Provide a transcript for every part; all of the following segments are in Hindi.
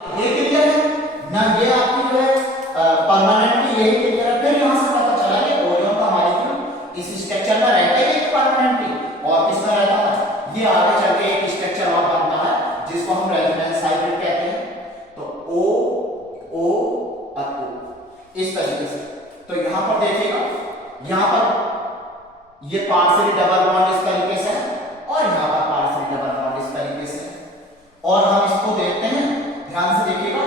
ये क्लियर है ना, ये आपकी जो है परमानेंटली यही क्लियर है। फिर यहां से पता चला कि ओरियन का मॉलिक्यूल इस स्ट्रक्चर में रहता है परमानेंटली, और किसमें रहता है, ये आगे चल के एक स्ट्रक्चर और बनता है जिसको हम रेजोनेंस हाइब्रिड कहते हैं। तो ओ ओ और ओ इस तरीके से। तो यहां पर देखिएगा, यहां पर ये पार्शियली डबल बॉन्ड इस तरीके से और यहां पर पार्शियली डबल बॉन्ड इस तरीके से। और हम इसको देखते हैं, ध्यान से देखिएगा,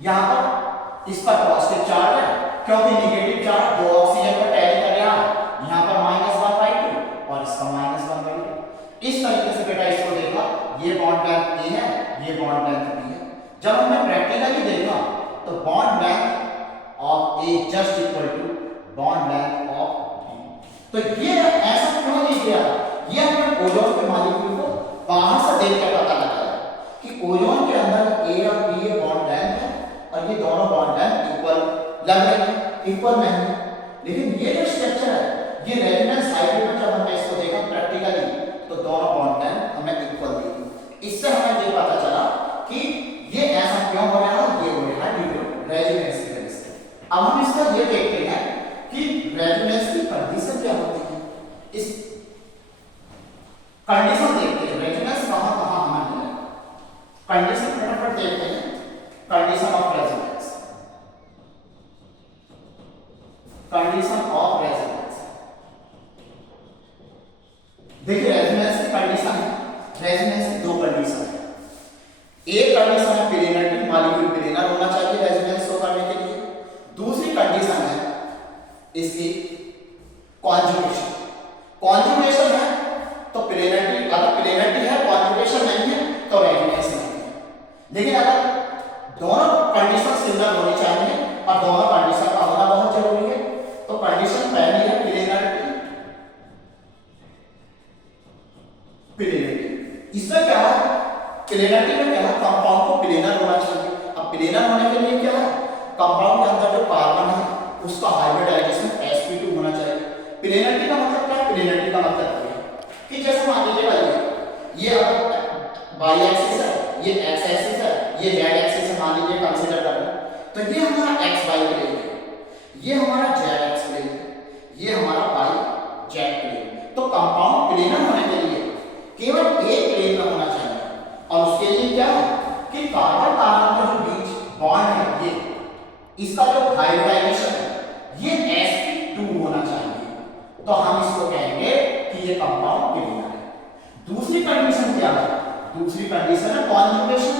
यहां पर इस पर पॉजिटिव चार्ज है क्योंकि नेगेटिव चार्ज दो ऑक्सीजन पर टैली कर रहा है, यहां पर -1/2 और इसका -1/2। इस तरीके से बेटा इसको देखा, ये बॉन्ड लेंथ ए है, ये बॉन्ड लेंथ बी है। जब हमने प्रैक्टिकली देखा तो bond length of A just equal to bond length of B. तो ये ऐसा क्यों नहीं किया, ये हमने ओजोन के मॉलिक्यूल को बाहर से देख कर पता लगाया कि ओजोन के अंदर ए और बी ये बॉन्ड लेंथ है और ये दोनों बॉन्ड लेंथ इक्वल लग रहे हैं, इक्वल नहीं है। लेकिन ये जो स्ट्रक्चर है, ये रेजोनेंस हाइब्रिड में जब हमने इसको देखा प्रैक्टिकली तो दोनों बॉन्ड लेंथ हमें इक्वल दिखी। इससे हमें ये पता चला कि ये ऐसा क्यों हो रहा है, ये हो रहा है ड्यू टू रेजोनेंस की वजह से। अब हम इसका ये देखते हैं कि रेजोनेंस की कंडीशन क्या होती है। इस कंडीशन देखते हैं, रेजोनेंस कहां कहां हमें मिलेगा। कंडीशन फटाफट देखते हैं, condition of resonance, condition of resonance. देखिए रेजोनेंस की कंडीशन है, रेजोनेंस की दो कंडीशन है। एक कंडीशन है प्लेनरिटी, मॉलिक्यूल प्लेनर होना चाहिए रेजोनेंस शो करने के लिए। दूसरी कंडीशन है इसकी कॉन्जुगेशन। कॉन्जुगेशन है तो प्लेनरिटी, अगर प्लेनरिटी है कॉन्जुगेशन नहीं है तो रेजोनेंस नहीं है। लेकिन अगर दोनों कंडीशन सिमिलर होनी चाहिए और दोनों कंडीशन का होना बहुत जरूरी है, तो कंडीशन पहली है प्लेनरिटी, प्लेनरिटी। इसमें क्या है, प्लेनरिटी में क्या है, कंपाउंड को प्लेनर होना चाहिए। अब प्लेनर होने के लिए क्या है, कंपाउंड के अंदर जो कार्बन है उसका हाइब्रिडाइजेशन sp2 होना चाहिए। प्लेनरिटी का मतलब क्या है, प्लेनरिटी का मतलब क्या है कि जैसे मान लीजिएगा ये वाई एक्सिस है, ये एक्स एक्सिस है, ये जेड एक्सिस है, मान लीजिए कंसीडर कर लें, तो ये हमारा एक्स वाई प्लेन है, ये हमारा जेड एक्स प्लेन है, ये हमारा वाई जेड प्लेन। तो कंपाउंड प्लेनर होने के लिए केवल एक प्लेन में होना चाहिए, और उसके लिए क्या है कि कार्बन कार्बन का जो बीच बॉन्ड है, ये इसका जो हाइब्रिडाइजेशन है ये sp2 होना चाहिए। तो हम इसको कहेंगे कि ये कंपाउंड प्लेनर है। दूसरी कंडीशन क्या है, दूसरी कंडीशन है कॉन्जुगेशन।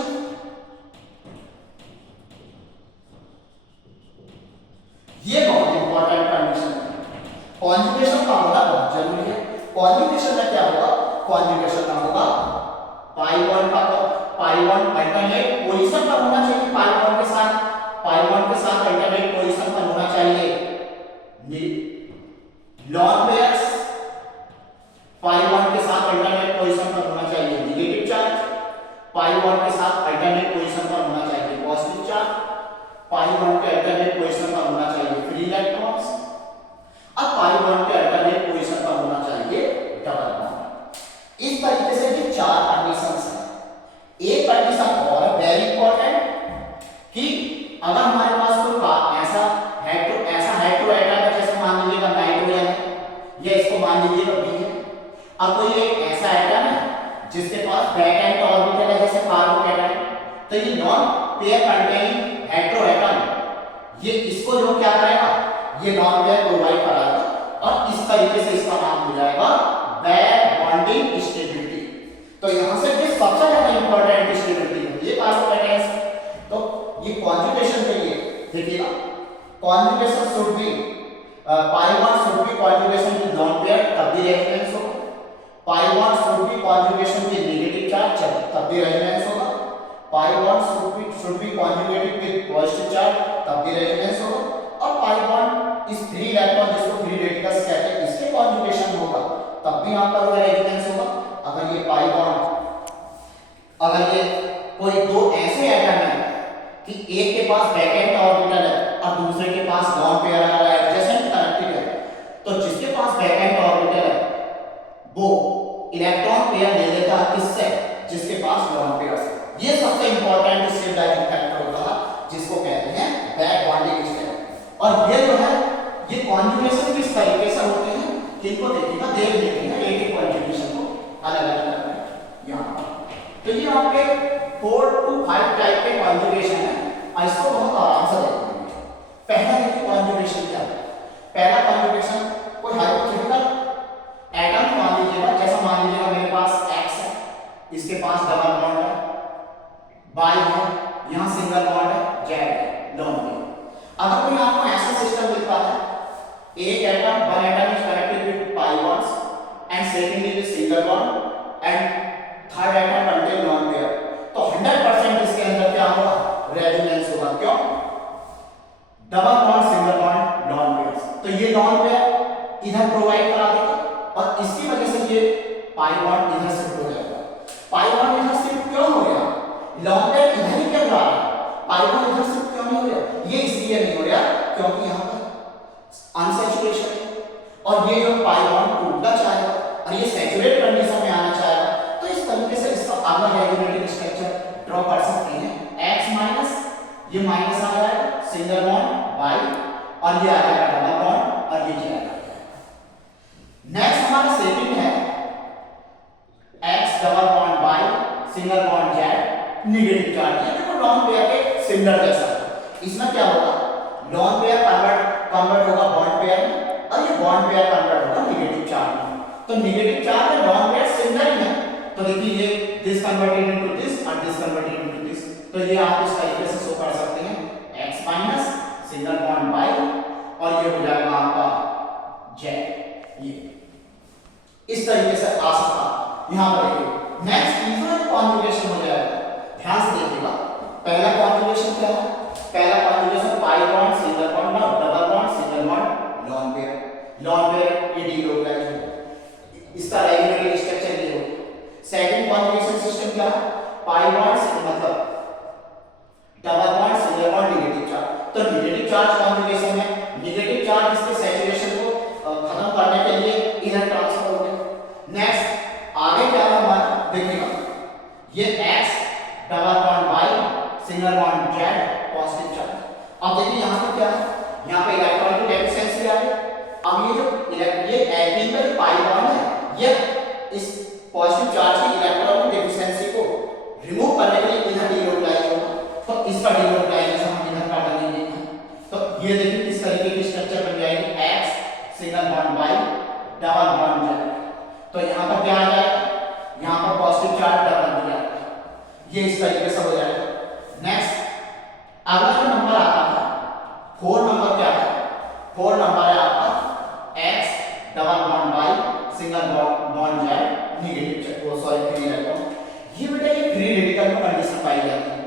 ये बहुत इंपॉर्टेंट कंडीशन है, कॉन्जुगेशन का होना बहुत जरूरी है। कॉन्जुगेशन में क्या होगा, कॉन्जुगेशन का होगा पाई बॉन्ड का, पाई बॉन्ड अल्टरनेट पोजीशन पर होना चाहिए, पाई बॉन्ड के साथ, पाई बॉन्ड के साथ अल्टरनेट पोजीशन पर होना चाहिए। लॉन पेयर्स पाई बॉन्ड के साथ अल्टरनेट पोजीशन पर होना चाहिए नेगेटिव चार्ज, पाई बॉन्ड के साथ अल्टरनेट पोजीशन पर होना चाहिए पॉजिटिव चार्ज, पाई बॉन्ड के अल्टरनेट पोजीशन पर होना चाहिए फ्री इलेक्ट्रॉन्स, अब पाई बॉन्ड के अल्टरनेट पोजीशन पर होना चाहिए डबल बॉन्ड। इस तरीके से ये चार कंडीशंस हैं। एक कंडीशन और है वेरी इंपॉर्टेंट कि अगर हमारे पास कोई ऐसा हेटेरो एटम है, जैसे मान लीजिएगा नाइट्रोजन है, या इसको मान लीजिएगा बी है। अब कोई एक ऐसा एटम है जिसके पास बैक एंड ऑर्बिटल है जैसे कार्बोकेटाइन, तो ये non pair containing hetero atom ये इसको जो क्या करेगा, ये नॉन पेयर प्रोवाइड कराएगा और इस तरीके से इसका नाम हो जाएगा बैक बॉन्डिंग स्टेबिलिटी। तो यहां से ये सबसे ज्यादा इंपॉर्टेंट स्टेबिलिटी है ये कार्बोकेटाइन। तो ये कॉन्जुगेशन के लिए देखिएगा, conjugation should be pi bond should be conjugation with lone pair तब भी रेजोनेंस होगा, pi bond should be conjugation with negative charge तब भी रेजोनेंस होगा, pi bond should be conjugated with positive charge तब भी रेजोनेंस होगा, और पाई बॉन्ड इस फ्री इलेक्ट्रॉन जिसको फ्री रेडिकल्स कहते हैं इसके कॉन्जुगेशन होगा तब भी यहां पर रेजोनेंस होगा। अगर ये पाई बॉन्ड, अगर ये कोई दो ऐसे एटम है कि एक के पास बैक एंड ऑर्बिटल है और दूसरे के पास लॉन पेयर वाला एडजेसेंट कनेक्टेड है, तो जिसके पास बैक एंड ऑर्बिटल है वो इलेक्ट्रॉन पेयर ले लेता है किससे, जिसके पास लॉन पेयर है। ये सबसे इंपॉर्टेंट स्टेबलाइजिंग फैक्टर होता है जिसको कहते हैं बैक बॉन्डिंग स्टेट। और ये जो है ये कॉन्जुगेशन किस तरीके से होते हैं इनको देखिएगा, देख लेते हैं एक एक कॉन्जुगेशन को अलग अलग करके यहाँ पर। तो ये आपके 4 to 5 टाइप के कॉन्जुगेशन है, इसको बहुत आराम से देखेंगे। पहला देखिए कॉन्जुगेशन क्या है। पहला कॉन्जुगेशन कोई हाइपोथेटिकल एटम मान लीजिएगा, जैसा मान लीजिएगा मेरे पास X है, इसके पास डबल बॉन्ड है, Y है, यहाँ सिंगल बॉन्ड है, Z है, लोन पे। अगर कोई आपको ऐसा सिस्टम मिलता है, एक atom one atom is connected with pi bonds and second is single bond and third atom contain non pair, तो 100% इसके अंदर क्या होगा, रेजोनेंस होगा। क्यों? Double bond single bond non pairs, तो ये नॉन पेयर इधर प्रोवाइड करा देगा और इसकी वजह से ये पाई बॉन्ड इधर शिफ्ट हो जाएगा। पाई बॉन्ड इधर शिफ्ट क्यों हो गया? लॉन्ग पेयर इधर ही क्यों जा रहा है, पाई बॉन्ड इधर शिफ्ट क्यों नहीं हो रहा? ये इसलिए नहीं हो रहा क्योंकि यहाँ पर अनसैचुरेशन है और ये जो पाई बॉन्ड टूटना चाहेगा और ये सैचुरेट कंडीशन में आना चाहेगा, तो इस तरीके से इसका अगला रेगुलेटिंग स्ट्रक्चर ड्रॉ कर सकते हैं। X माइनस, ये माइनस आ जाएगा, सिंगल बॉन्ड Y और ये आ जाएगा डबल बॉन्ड और ये जाएगा। नेक्स्ट हमारा सेकंड है X double bond Y single bond Z negative charge. ये देखो लॉन्ग पेयर के सिमिलर जैसा, इसमें क्या होगा, लॉन्ग पेयर कन्वर्ट होगा बॉन्ड पेयर में और ये बॉन्ड पेयर कन्वर्ट होगा नेगेटिव चार्ज में। तो नेगेटिव चार्ज और बॉन्ड पेयर सिमिलर ही है, तो देखिए ये दिस कन्वर्टेड इनटू दिस और दिस कन्वर्टेड इनटू दिस, तो ये आप इस तरीके से शो कर सकते हैं X minus single bond Y और ये हो जाएगा आपका Z। ये इस तरीके से आ सकता है। यहां पर देखिए नेक्स्ट तीसरा कॉन्जुगेशन हो जाएगा, ध्यान से देखिएगा। पहला कॉन्जुगेशन क्या है? पहला conjugation pi bond single bond ना double bond single bond lone pair ये डीलोकलाइज हो, इसका रेगुलेटिंग स्ट्रक्चर ये हो। सेकंड कॉन्जुगेशन सिस्टम क्या है? पाई बॉन्ड मतलब double bond single bond negative charge, तो नेगेटिव चार्ज कॉन्जुगेशन में नेगेटिव चार्ज इसके सैचुरेशन को खत्म करने के लिए इधर ट्रांसफर हो गया। नेक्स्ट आगे क्या है हमारा, देखिएगा ये X double bond Y single bond Z positive charge. अब देखिए यहाँ पे क्या है, यहाँ पे इलेक्ट्रॉन की डेफिशिएंसी आ गई। अब ये जो ये एल्कीन का जो पाई बॉन्ड है, ये इस पॉजिटिव चार्ज की इलेक्ट्रॉन की डेफिशिएंसी को रिमूव करने के लिए इधर डीलोकलाइज होगा, तो इसका डीलोकलाइजेशन हम इधर कर देंगे। तो ये देखिए किस तरीके की स्ट्रक्चर बन जाएगी, X single bond Y double bond Z। तो यहाँ पर क्या आ जाएगा, यहाँ पर पॉजिटिव चार्ज डबल हो जाएगा, ये इस तरीके से हो जाएगा। नेक्स्ट अगला जो नंबर आता है 4 नंबर क्या है, 4 नंबर है आपका X double bond Y single bond Z negative वो सॉरी फ्री इलेक्ट्रॉन। ये बेटा ये फ्री रेडिकल में कंडीशन पाई जाती है।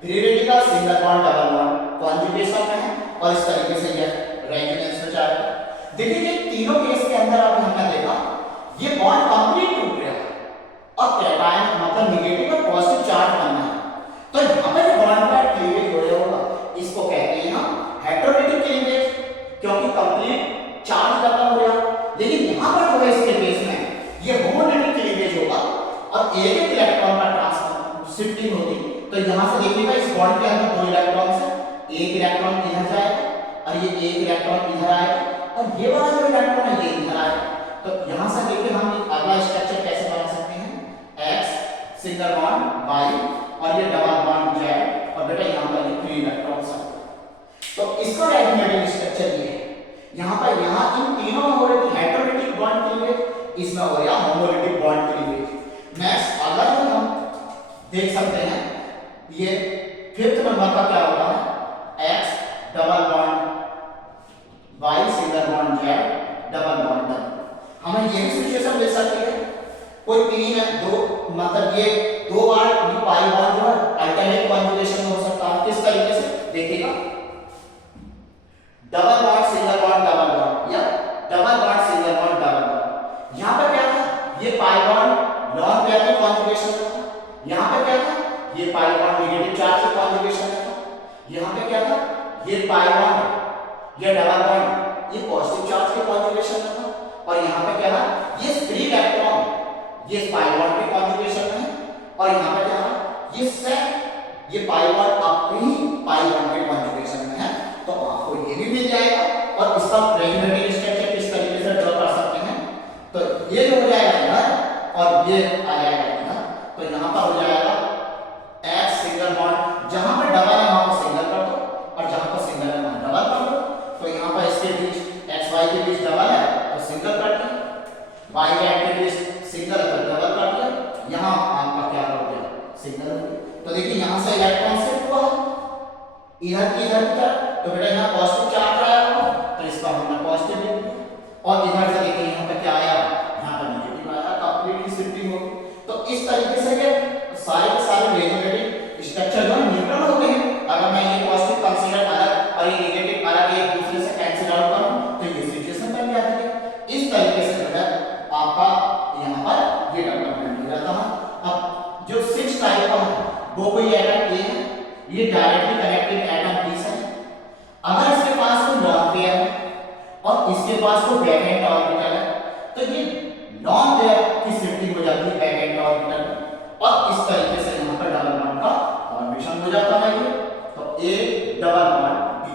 Free radical single bond double bond conjugation में है और इस तरीके से ये रेजोनेंस में जाएगा। देखिए ये तीनों केस के अंदर आपने हमने देखा ये बॉन्ड कंप्लीट टूट गया और कैटायन मतलब नेगेटिव और पॉजिटिव चार्ज बनना है, तो यहाँ पर जो बॉन्ड का क्लीवेज हो रहा होगा इसको कहते हैं हम हेटेरोनेटिव क्लीवेज, क्योंकि कंप्लीट चार्ज खत्म हो गया। लेकिन यहाँ पर जो है इसके केस में ये होमोनेटिव क्लीवेज होगा और एक एक इलेक्ट्रॉन का ट्रांसफर शिफ्टिंग होगी। तो यहाँ से देखिएगा इस बॉन्ड के अंदर 2 इलेक्ट्रॉन है, एक इलेक्ट्रॉन इधर जाएगा और ये एक इलेक्ट्रॉन इधर आएगा और ये वाला जो इलेक्ट्रॉन है ये इधर आएगा। तो यहाँ से देखिए हम अगला स्ट्रक्चर कैसे बना सकते हैं, X सिंगल बॉन्ड Y और ये डबल बॉन्ड Z और बेटा यहाँ पर ये 3 इलेक्ट्रॉन्स हैं। तो इसका रेगुलेटिंग स्ट्रक्चर ये है। यहाँ पर यहाँ इन तीनों में हो रही थी हेटेरोनेटिक बॉन्ड क्लीवेज, इसमें हो रहा होमोनेटिक बॉन्ड क्लीवेज। नेक्स्ट अगला जो हम देख सकते हैं ये 5th नंबर का क्या होता है, X double bond Y single bond Z double bond double. हमें ये भी सिचुएशन मिल सकती है, कोई 3 है 2 मतलब ये 2 बार ये पाई बॉन्ड जो है अल्टरनेट कॉन्जुगेशन हो सकता है। किस तरीके से देखिएगा, double bond single bond double bond या double bond single bond double bond. यहाँ पर क्या था, ये पाई बॉन्ड नॉन पेयर की कॉन्जुगेशन था, यहाँ पे क्या था ये पाई बॉन्ड नेगेटिव चार्ज की कॉन्जुगेशन था, यहाँ पे क्या था ये पाई बॉन्ड ये डबल बॉन्ड ये पॉजिटिव चार्ज की कॉन्जुगेशन था और यहाँ पे क्या था ये फ्री इलेक्ट्रॉन ये पाई बॉन्ड के कॉन्जुगेशन में है और यहाँ पे क्या है ये सेक ये पाई बॉन्ड अपनी पाई बॉन्ड के कॉन्जुगेशन में है, तो आपको ये भी मिल जाएगा। और इसका रेगुलेटरी स्ट्रक्चर किस तरीके से ड्रॉ कर सकते हैं, तो ये जो हो जाएगा इधर और ये आ जाएगा इधर, तो यहाँ पर हो जाएगा X सिंगल बॉन्ड, जहां पर डबल है वहां पर सिंगल कर दो और जहां पर सिंगल है वहां डबल कर दो। तो यहाँ पर इसके बीच XY के बीच डबल है तो सिंगल कर दिया, Y के बीच सिंगल है तो डबल कर दिया, यहाँ आपका क्या हो गया सिंगल हो गया। तो देखिए यहाँ से इलेक्ट्रॉन शिफ्ट हुआ इधर की इधर की, तो बेटा यहाँ पॉजिटिव चार्ज आया होगा तो इसका हमने पॉजिटिव लिख दिया, और इधर से देखिए यहाँ पे क्या आया, यहाँ पर नेगेटिव आया, कंप्लीटली शिफ्टिंग हो गई। तो इस तरीके से ये सारे के सारे रेजोनेटिव स्ट्रक्चर जो न्यूट्रल होते हैं, अगर मैं ये पॉजिटिव कंसीडर अलग और ये नेगेटिव अलग एक दूसरे से कैंसिल आउट करूं तो ये सिचुएशन बन जाती है। इस तरीके से जो है आपका यहाँ पर ये डेवलपमेंट हो जाता है। अब जो 6 टाइप का है वो कोई एटम ए है, ये डायरेक्टली कनेक्टेड एटम बी से है। अगर इसके पास कोई लॉन पेयर है और इसके पास कोई बैक एंड ऑर्बिटल है, तो ये लॉन पेयर की शिफ्टिंग हो जाती है बैक एंड ऑर्बिटल में, और इस तरीके से यहाँ पर डबल बॉन्ड का फॉर्मेशन हो जाता है ये, तो ए डबल बॉन्ड बी।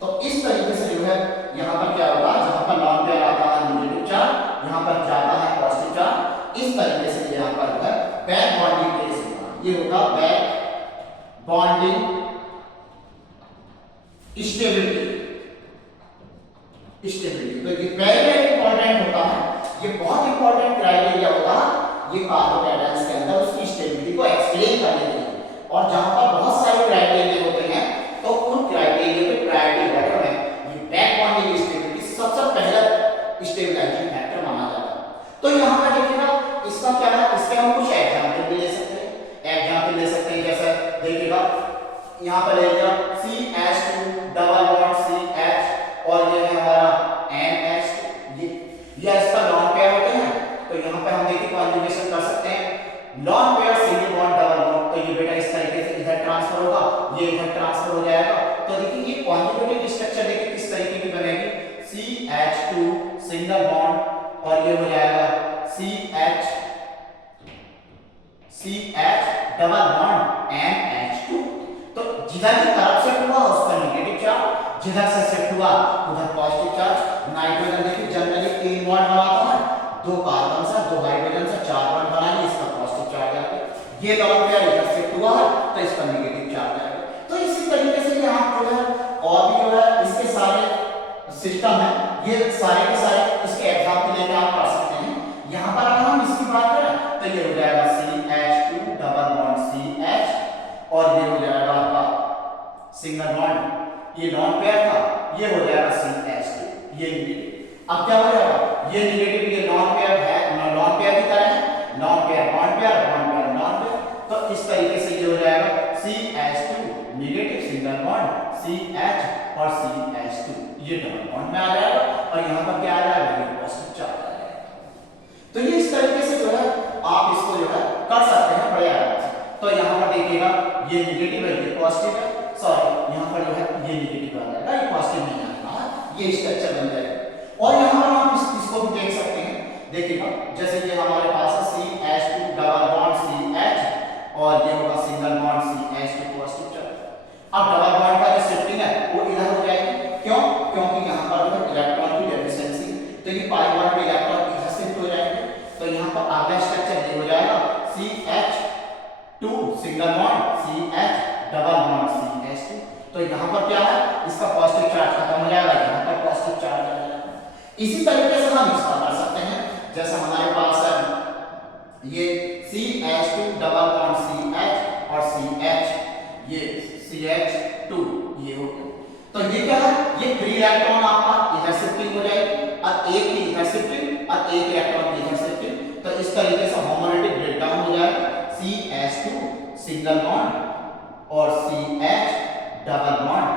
तो इस तरीके से जो है यहाँ पर क्या होगा, जहाँ पर लॉन पेयर आता है नेगेटिव चार्ज, यहाँ पर जाता है पॉजिटिव चार्ज, इस तरीके से यहाँ पर जो है बैक बॉन्डिंग केस होगा, ये होगा बैक बॉन्डिंग स्टेबिलिटी। तो ये वेरी इंपॉर्टेंट होता है, ये बहुत इंपॉर्टेंट क्राइटेरिया होता है ये कार्बोकेटायंस के अंदर उसकी स्टेबिलिटी को एक्सप्लेन करने के लिए। और जहां पर बहुत सारे क्राइटेरिया होते हैं तो उन क्राइटेरिया पे प्रायोरिटी ऑर्डर में ये बैक बॉन्डिंग स्टेबिलिटी सबसे पहला स्टेबलाइजिंग फैक्टर माना जाता है। तो यहां पर देखिएगा इसका क्या है, इसके हम कुछ एग्जांपल भी ले सकते हैं। एग्जांपल ले सकते हैं जैसे देखिएगा यहां पर ले लिया CH2 डबल बॉन्ड CH और ये है हमारा NH2, ये इसका लॉन पेयर होते हैं। तो यहाँ पे हम देखिए कॉन्जुगेशन कर सकते हैं lone pair single bond double bond, तो ये बेटा इस तरीके से इधर ट्रांसफर होगा, ये इधर ट्रांसफर हो जाएगा। तो देखिए ये कॉन्जुगेटिव स्ट्रक्चर देखिए किस तरीके की बनेगी, CH2 सिंगल बॉन्ड और ये हो जाएगा CH डबल बॉन्ड NH2। तो जिधर की तरफ से हुआ उस पर नेगेटिव चार्ज, जिधर से शिफ्ट हुआ उधर पॉजिटिव चार्ज। नाइट्रोजन देखिए जनरली 3 बॉन्ड बनाता है, 2 कार्बन से 2 हाइड्रोजन से 4 बॉन्ड बनाएंगे, इसका पॉजिटिव चार्ज आएगा। ये लॉन पेयर इधर शिफ्ट हुआ है तो इसका नेगेटिव चार्ज आएगा। तो इसी तरीके से ये आप जो है और भी जो है इसके सारे सिस्टम है, ये सारे के सारे इसके एग्जांपल लेकर आप पढ़ सकते हैं। यहां पर अगर हम इसकी बात करें तो ये हो जाएगा CH2 डबल बॉन्ड CH और ये हो जाएगा आपका सिंगल बॉन्ड, ये लॉन पेयर था, ये हो जाएगा CH2, ये नेगेटिव। अब क्या हो जाएगा, ये नेगेटिव ये लॉन पेयर है, लॉन पेयर की तरह है, lone pair bond pair bond pair lone pair. तो इस तरीके से ये हो जाएगा CH2 negative single bond CH और CH2, ये डबल बॉन्ड में आ जाएगा और यहाँ पर क्या आ जाएगा, ये पॉजिटिव चार्ज आ जाएगा। तो ये इस तरीके से जो है आप इसको जो है कर सकते हैं बड़े आराम से। तो यहाँ पर देखिएगा ये नेगेटिव है ये पॉजिटिव है, सॉरी यहाँ पर जो है ये नेगेटिव आ जाएगा, ये पॉजिटिव नहीं आएगा, ये स्ट्रक्चर बन जाएगा। और यहाँ पर आप इसको भी देख सकते हैं, देखिएगा जैसे ये हमारे पास है CH2 डबल बॉन्ड CH और ये होगा single bond CH2 positive charge. अब डबल बॉन्ड का जो शिफ्टिंग है वो इधर हो जाएगी, क्यों, क्योंकि यहाँ पर जो इलेक्ट्रॉन की डेफिशिएंसी, तो ये पाई बॉन्ड में इलेक्ट्रॉन इधर शिफ्ट हो जाएंगे। तो यहाँ पर अगला स्ट्रक्चर ये हो जाएगा CH2 single bond CH double bond CH2। तो यहाँ पर क्या है, इसका पॉजिटिव चार्ज खत्म हो जाएगा, यहाँ पर पॉजिटिव चार्ज आ जाएगा। इसी तरीके से हम इसका कर सकते हैं, जैसे हमारे पास है ये CH2 डबल बॉन्ड CH और CH, ये CH2 ये हो गया। तो ये क्या है, ये फ्री इलेक्ट्रॉन आपका इधर शिफ्टिंग हो जाएगी और एक की इधर शिफ्टिंग और एक इलेक्ट्रॉन की इधर शिफ्टिंग। तो इस तरीके से होमोलैटिक ब्रेकडाउन हो जाएगा, CH2 सिंगल बॉन्ड और CH डबल बॉन्ड